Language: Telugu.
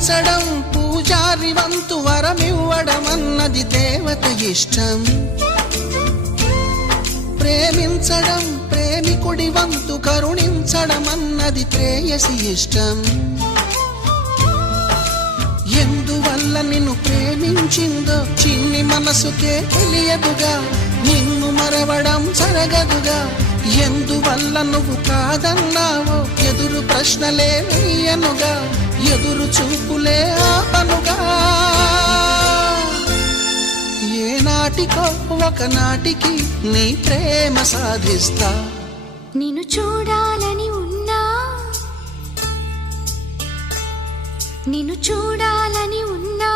పూజించడం పూజారి వంతు వరమివ్వడం అన్నది దేవత ఇష్టం. ప్రేమించడం ప్రేమికుడి వంతు కరుణించడం అన్నది ప్రేయసి ఇష్టం. ఎందువల్ల నిన్ను ప్రేమించిందో చిన్ని మనసుకే తెలియదుగా, నిన్ను మరవడం జరగదుగా. ఎందువల్ల నువ్వు కాదన్నావో ఎదురు ప్రశ్నలే వేయనుగా, ఎదురు చూపులే ఆపనుగా. ఏనాటికో ఒకనాటికి నీ ప్రేమ సాధిస్తా. నిన్ను చూడాలని ఉన్నా, నిన్ను చూడాలని ఉన్నా